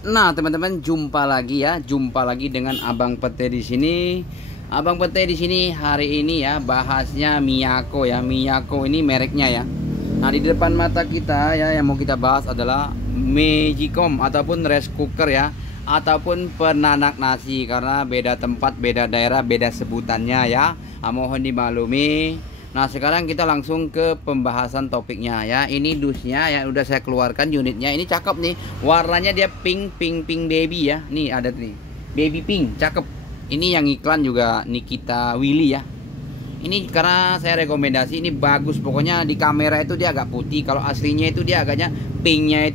Nah, teman-teman, jumpa lagi dengan Abang Pete di sini. Abang Pete di sini hari ini ya bahasnya Miyako ya. Miyako ini mereknya ya. Nah, di depan mata kita ya yang mau kita bahas adalah Magicom ataupun rice cooker ya, ataupun penanak nasi, karena beda tempat, beda daerah, beda sebutannya ya. Mohon dimaklumi. Nah, sekarang kita langsung ke pembahasan topiknya ya. Ini dusnya yang udah saya keluarkan, unitnya ini cakep nih. Warnanya dia pink baby ya. Nih ada nih, baby pink, cakep. Ini yang iklan juga Nikita Willy ya. Ini karena saya rekomendasi, ini bagus. Pokoknya di kamera itu dia agak putih, kalau aslinya itu dia agaknya pinknya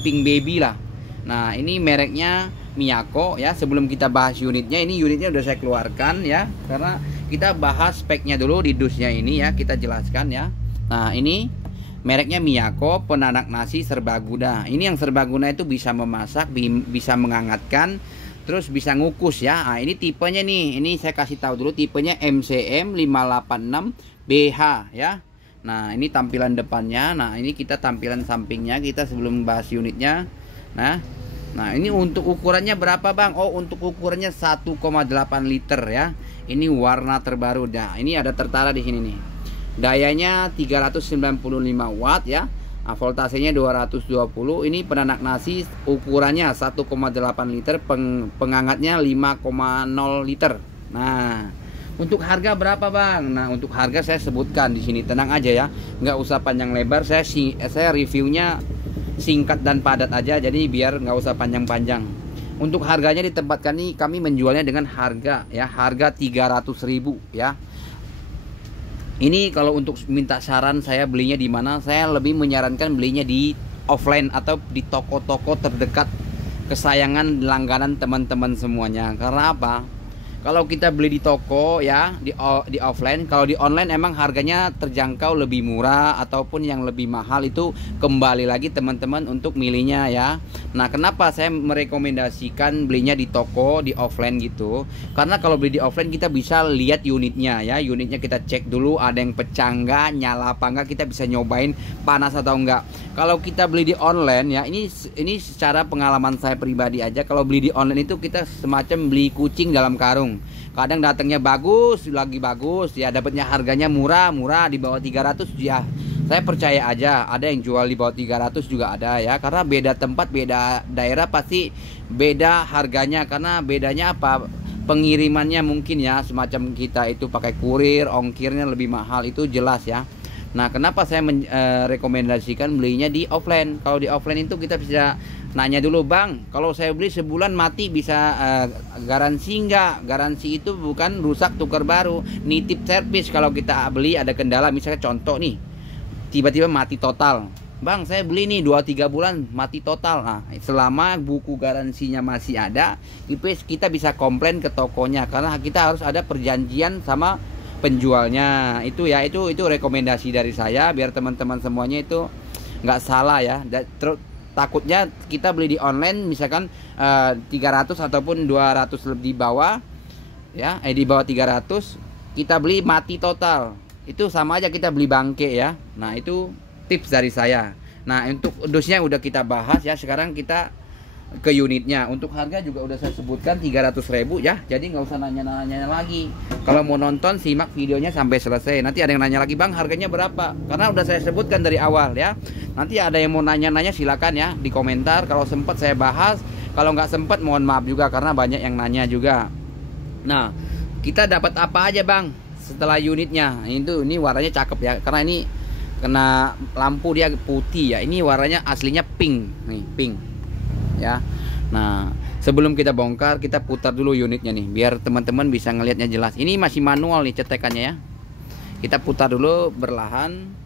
pink baby lah. Nah, ini mereknya Miyako ya. Sebelum kita bahas unitnya, ini unitnya udah saya keluarkan ya, karena kita bahas speknya dulu di dusnya ini ya, kita jelaskan ya. Nah, ini mereknya Miyako, penanak nasi serbaguna. Ini yang serbaguna itu bisa memasak, bisa menghangatkan, terus bisa ngukus ya. Nah, ini tipenya nih, ini saya kasih tahu dulu, tipenya MCM 586BH ya. Nah, ini tampilan depannya. Nah, ini kita tampilan sampingnya kita sebelum bahas unitnya. Nah, ini untuk ukurannya berapa Bang? Oh, untuk ukurannya 1,8 liter ya. Ini warna terbaru dah. Ini ada tertara di sini nih. Dayanya 395 watt ya. Nah, voltasenya 220. Ini penanak nasi, ukurannya 1,8 liter, penghangatnya 5,0 liter. Nah, untuk harga berapa Bang? Nah, untuk harga saya sebutkan di sini, tenang aja ya, nggak usah panjang lebar. Saya reviewnya singkat dan padat aja, jadi biar nggak usah panjang-panjang. Untuk harganya di tempat kami menjualnya dengan harga 300.000 ya. Ini kalau untuk minta saran saya belinya di mana, saya lebih menyarankan belinya di offline atau di toko-toko terdekat kesayangan langganan teman-teman semuanya. Karena apa? Kalau kita beli di toko ya, di offline, kalau di online emang harganya terjangkau, lebih murah, ataupun yang lebih mahal itu kembali lagi teman-teman untuk milihnya ya. Nah, kenapa saya merekomendasikan belinya di toko, di offline gitu? Karena kalau beli di offline kita bisa lihat unitnya ya. Unitnya kita cek dulu ada yang pecah nggak, nyala apa nggak, kita bisa nyobain panas atau enggak. Kalau kita beli di online ya, ini secara pengalaman saya pribadi aja, kalau beli di online itu kita semacam beli kucing dalam karung. Kadang datangnya bagus, lagi bagus ya, dapatnya harganya murah di bawah 300 ya. Saya percaya aja ada yang jual di bawah 300 juga ada ya, karena beda tempat, beda daerah pasti beda harganya. Karena bedanya apa? Pengirimannya mungkin ya, semacam kita itu pakai kurir, ongkirnya lebih mahal, itu jelas ya. Nah, kenapa saya rekomendasikan belinya di offline? Kalau di offline itu kita bisa nanya dulu, Bang, kalau saya beli sebulan mati bisa garansi nggak? Garansi itu bukan rusak tukar baru, nitip servis. Kalau kita beli ada kendala, misalnya contoh nih, tiba-tiba mati total, Bang, saya beli nih 2-3 bulan mati total. Nah, selama buku garansinya masih ada, kita bisa komplain ke tokonya, karena kita harus ada perjanjian sama penjualnya. Itu ya, itu rekomendasi dari saya biar teman-teman semuanya itu nggak salah ya. Takutnya kita beli di online misalkan 300 ataupun 200 lebih di bawah ya, di bawah 300 kita beli mati total, itu sama aja kita beli bangke ya. Nah, itu tips dari saya. Nah, untuk dosnya udah kita bahas ya. Sekarang kita ke unitnya. Untuk harga juga udah saya sebutkan 300.000 ya. Jadi nggak usah nanya-nanya lagi. Kalau mau nonton, simak videonya sampai selesai. Nanti ada yang nanya lagi, Bang, harganya berapa? Karena udah saya sebutkan dari awal ya. Nanti ada yang mau nanya-nanya, silakan ya di komentar. Kalau sempat saya bahas, kalau nggak sempat mohon maaf juga, karena banyak yang nanya juga. Nah, kita dapat apa aja Bang setelah unitnya? Ini warnanya cakep ya, karena ini kena lampu dia putih ya. Ini warnanya aslinya pink nih, pink ya. Nah, sebelum kita bongkar, kita putar dulu unitnya nih, biar teman-teman bisa ngelihatnya jelas. Ini masih manual nih cetekannya ya. Kita putar dulu berlahan.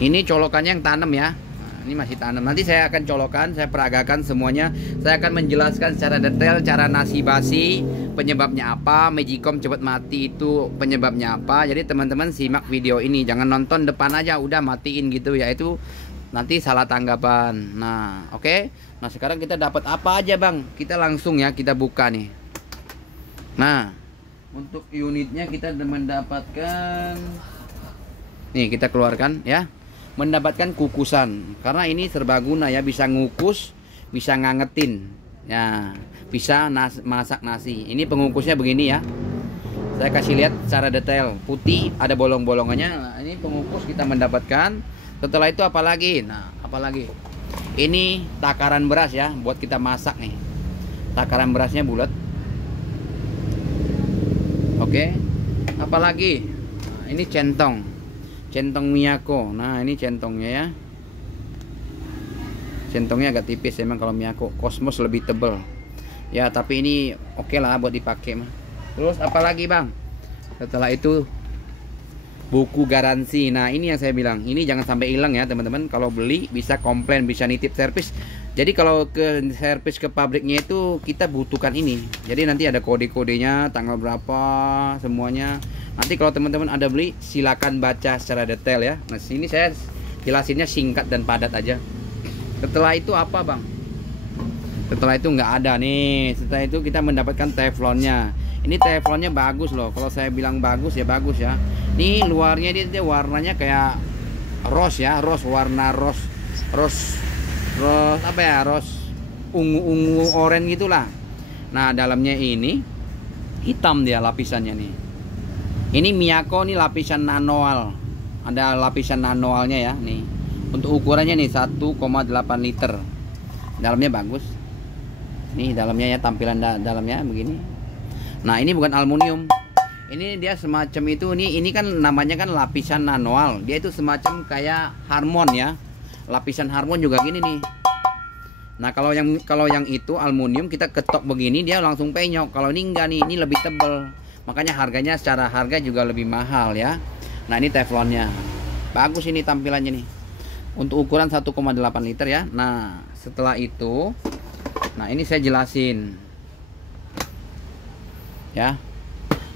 Ini colokannya yang tanam ya. Nah, ini masih tanam. Nanti saya akan colokan, saya peragakan semuanya. Saya akan menjelaskan secara detail cara nasi basi, penyebabnya apa, Magicom cepat mati itu penyebabnya apa. Jadi teman-teman simak video ini, jangan nonton depan aja udah matiin gitu ya, itu nanti salah tanggapan. Nah, oke. Nah, sekarang kita dapat apa aja Bang? Kita langsung ya, kita buka nih. Nah, untuk unitnya kita mendapatkan, nih kita keluarkan ya. mendapatkan kukusan, karena ini serbaguna ya, bisa ngukus, bisa ngangetin ya, bisa masak nasi. Ini pengukusnya begini ya, saya kasih lihat secara detail, putih ada bolong-bolongannya. Nah, ini pengukus kita mendapatkan. Setelah itu apalagi? Nah, apalagi ini takaran beras ya, buat kita masak nih. Takaran berasnya bulat. Oke, apalagi? Nah, ini centong Miyako. Nah, ini centongnya ya. Centongnya agak tipis emang kalau Miyako. Cosmos lebih tebal. Ya, tapi ini oke lah buat dipakai mah. Terus apalagi bang? Setelah itu buku garansi. Nah, ini yang saya bilang, ini jangan sampai hilang ya teman-teman. Kalau beli bisa komplain, bisa nitip servis. Jadi kalau ke servis ke pabriknya itu kita butuhkan ini. Jadi nanti ada kode-kodenya, tanggal berapa, semuanya. Nanti kalau teman-teman ada beli, silakan baca secara detail ya. Nah, sini saya jelasinnya singkat dan padat aja. Setelah itu apa bang? Setelah itu nggak ada nih. Setelah itu kita mendapatkan teflonnya. Ini teflonnya bagus loh. Kalau saya bilang bagus ya bagus ya. Ini luarnya dia warnanya kayak rose ya, warna rose apa ya, rose ungu oranye gitulah. Nah, dalamnya ini hitam dia lapisannya nih. Ini Miyako nih lapisan nanoal. Ada lapisan nanoalnya ya nih. Untuk ukurannya nih 1,8 liter. Dalamnya bagus. Nih dalamnya ya, tampilan dalamnya begini. Nah, ini bukan aluminium. Ini dia semacam itu nih, ini kan namanya kan lapisan nanoal. Dia itu semacam kayak harmon ya. Lapisan harmon juga gini nih. Nah, kalau yang itu aluminium kita ketok begini dia langsung penyok. Kalau ini enggak nih, ini lebih tebal. Makanya harganya secara harga juga lebih mahal ya. Nah, ini teflonnya. Bagus ini tampilannya nih. Untuk ukuran 1,8 liter ya. Nah, setelah itu, nah ini saya jelasin. Ya.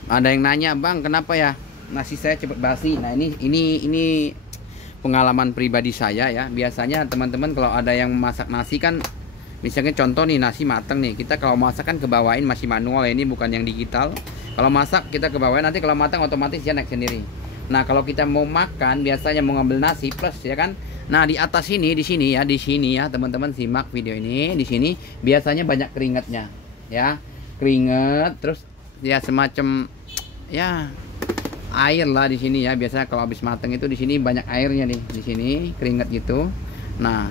Ada yang nanya, "Bang, kenapa ya nasi saya cepat basi?" Nah, ini pengalaman pribadi saya ya. Biasanya teman-teman kalau ada yang masak nasi kan, misalnya contoh nih nasi mateng nih, kita kalau masak kan kebawain masih manual ya, ini bukan yang digital. Kalau masak kita kebawain, nanti kalau matang otomatis dia naik sendiri. Nah, kalau kita mau makan biasanya mau ngambil nasi plus ya kan. Nah, di atas ini, di sini ya teman-teman simak video ini. Di sini biasanya banyak keringatnya ya, keringat, terus ya semacam ya air lah di sini ya. Biasanya kalau habis mateng itu di sini banyak airnya nih, di sini keringat gitu. Nah,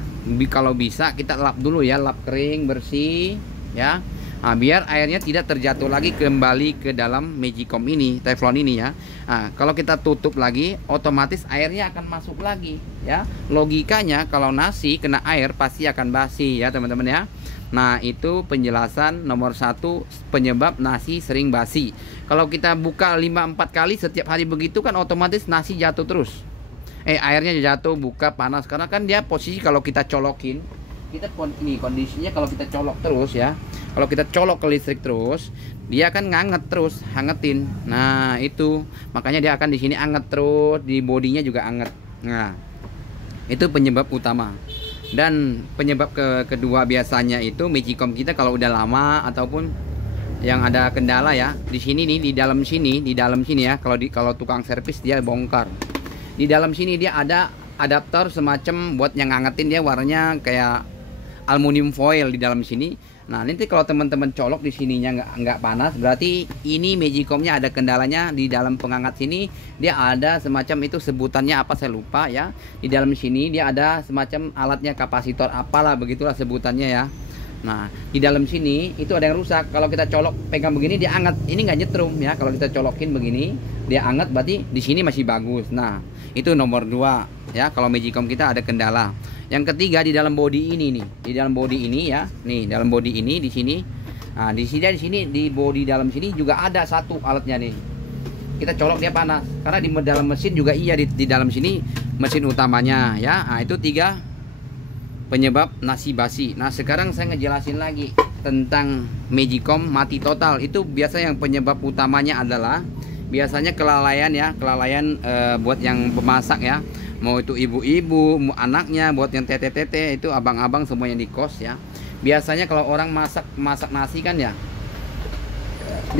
kalau bisa kita lap dulu ya, lap kering bersih ya. Nah, biar airnya tidak terjatuh lagi kembali ke dalam Magicom ini, teflon ini ya. Nah, kalau kita tutup lagi, otomatis airnya akan masuk lagi ya. Logikanya kalau nasi kena air pasti akan basi ya teman-teman ya. Nah, itu penjelasan nomor 1 penyebab nasi sering basi. Kalau kita buka 5-4 kali setiap hari begitu kan otomatis nasi jatuh terus. Airnya jatuh, buka panas, karena kan dia posisi kalau kita colokin, kita ini kondisinya kalau kita colok terus ya. Kalau kita colok ke listrik terus, dia akan nganget terus, hangetin. Nah, itu makanya dia akan di sini anget terus, di bodinya juga anget. Nah, itu penyebab utama. Dan penyebab kedua biasanya itu Magicom kita kalau udah lama ataupun yang ada kendala ya. Di sini nih, di dalam sini ya. Kalau tukang servis dia bongkar. Di dalam sini dia ada adaptor semacam buat yang ngangetin, dia warnanya kayak aluminium foil di dalam sini. Nah, nanti kalau teman-teman colok di sininya nggak panas, berarti ini Magicomnya ada kendalanya. Di dalam penghangat sini dia ada semacam itu, sebutannya apa saya lupa ya. Di dalam sini dia ada semacam alatnya, kapasitor apalah begitulah sebutannya ya. Nah, di dalam sini itu ada yang rusak. Kalau kita colok pegang begini dia anget. Ini nggak nyetrum ya. Kalau kita colokin begini dia anget, berarti di sini masih bagus. Nah, itu nomor 2 ya. Kalau Magicom kita ada kendala. Yang ketiga di dalam body ini nih. Di dalam body ini ya. Nih, dalam body ini di sini. Nah, di sini di body dalam sini juga ada satu alatnya nih. Kita colok dia panas. Karena di dalam mesin juga iya, di dalam sini mesin utamanya ya. Nah, itu 3 penyebab nasi basi. Nah, sekarang saya ngejelasin lagi tentang Magicom mati total. Itu biasa yang penyebab utamanya adalah biasanya kelalaian ya, buat yang pemasak ya. Mau itu ibu-ibu, mau anaknya, buat yang tete-tete, itu abang-abang semuanya di kos ya. Biasanya kalau orang masak nasi kan ya,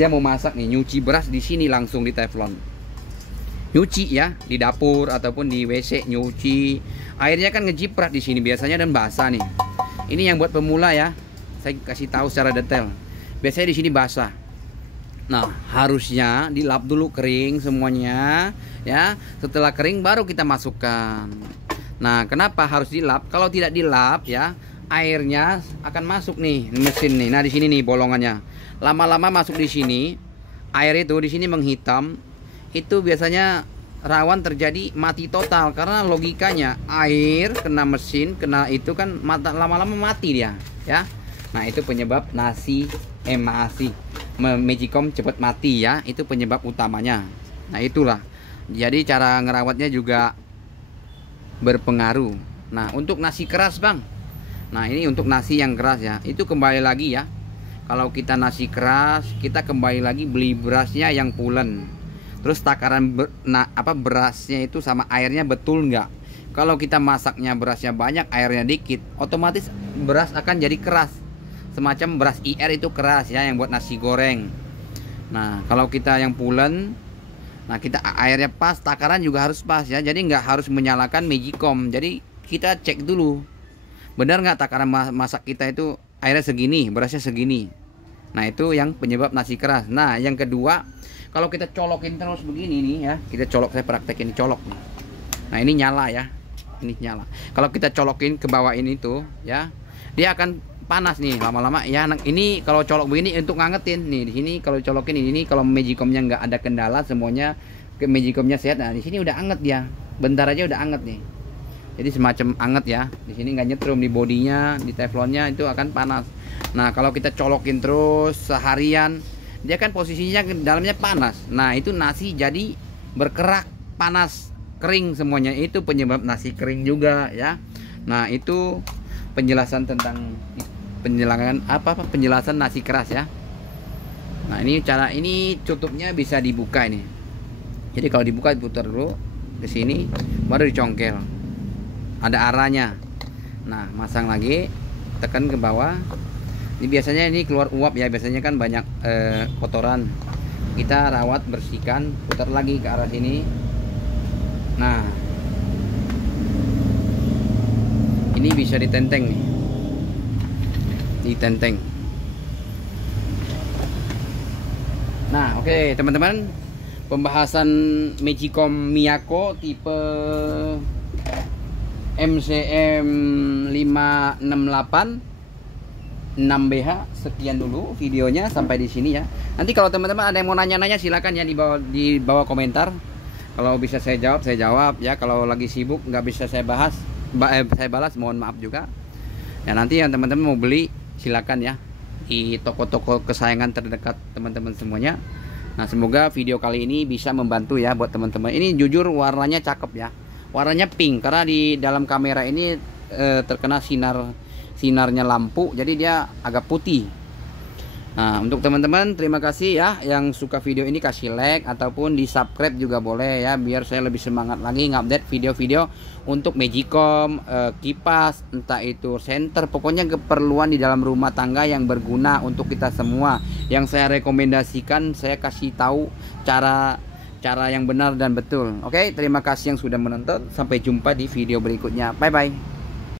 dia mau masak nih, nyuci beras di sini langsung di teflon. nyuci ya di dapur ataupun di WC nyuci. Airnya kan ngejiprat di sini biasanya dan basah nih. Ini yang buat pemula ya. Saya kasih tahu secara detail. Biasanya di sini basah. Nah, harusnya dilap dulu kering semuanya ya. Setelah kering baru kita masukkan. Nah, kenapa harus dilap? Kalau tidak dilap ya, airnya akan masuk nih mesin nih. Nah, di sini nih bolongannya. Lama-lama masuk di sini, air itu di sini menghitam. Itu biasanya rawan terjadi mati total karena logikanya air kena mesin, kena itu kan lama-lama mati dia, ya. Nah, itu penyebab Magicom cepat mati ya. Itu penyebab utamanya. Nah, itulah. Jadi cara ngerawatnya juga berpengaruh. Nah, untuk nasi keras, Bang. Nah, ini untuk nasi yang keras ya. Itu kembali lagi ya. Kalau kita nasi keras, kita kembali lagi beli berasnya yang pulen. Terus takaran berasnya itu sama airnya betul nggak? Kalau kita masaknya berasnya banyak, airnya dikit, otomatis beras akan jadi keras. Semacam beras IR itu keras ya, yang buat nasi goreng. Nah, kalau kita yang pulen, nah kita airnya pas, takaran juga harus pas ya. Jadi nggak harus menyalakan Magicom. Jadi kita cek dulu, benar nggak takaran masak kita itu airnya segini, berasnya segini. Nah, itu yang penyebab nasi keras. Nah, yang kedua, kalau kita colokin terus begini nih ya, kita colok, saya praktekin colok nih. Nah, ini nyala ya, ini nyala. Kalau kita colokin ke bawah ini tuh ya, dia akan panas nih lama-lama ya. Ini kalau colok begini untuk ngangetin nih. Di sini kalau colokin ini, kalau Magicomnya nggak ada kendala, semuanya ke Magicomnya sehat. Nah, di sini udah anget dia, bentar aja udah anget nih. Jadi semacam anget ya. Di sini nggak nyetrum, di bodinya, di teflonnya itu akan panas. Nah, kalau kita colokin terus seharian, dia kan posisinya dalamnya panas. Nah, itu nasi jadi berkerak, panas, kering semuanya. Itu penyebab nasi kering juga ya. Nah, itu penjelasan tentang penjelasan nasi keras ya. Nah, ini cara ini tutupnya bisa dibuka ini. Jadi kalau dibuka diputar dulu ke sini, baru dicongkel. Ada arahnya. Nah, masang lagi, tekan ke bawah. Ini biasanya ini keluar uap ya, biasanya kan banyak kotoran. Kita rawat, bersihkan, putar lagi ke arah sini. Nah, ini bisa ditenteng nih, ditenteng. Nah, oke teman-teman, pembahasan Magicom Miyako tipe MCM 568 6BH. Sekian dulu videonya sampai di sini ya. Nanti kalau teman-teman ada yang mau nanya-nanya, silakan ya di bawah komentar. Kalau bisa saya jawab ya. Kalau lagi sibuk nggak bisa saya balas, mohon maaf juga. Ya, nanti yang teman-teman mau beli silakan ya di toko-toko kesayangan terdekat teman-teman semuanya. Nah, semoga video kali ini bisa membantu ya buat teman-teman. Ini jujur warnanya cakep ya. Warnanya pink karena di dalam kamera ini terkena sinarnya lampu, jadi dia agak putih. Nah, untuk teman-teman terima kasih ya yang suka video ini, kasih like ataupun di subscribe juga boleh ya, biar saya lebih semangat lagi ngupdate video-video untuk Magicom, kipas, entah itu senter, pokoknya keperluan di dalam rumah tangga yang berguna untuk kita semua. Yang saya rekomendasikan, saya kasih tahu cara yang benar dan betul. Oke, terima kasih yang sudah menonton. Sampai jumpa di video berikutnya. Bye bye.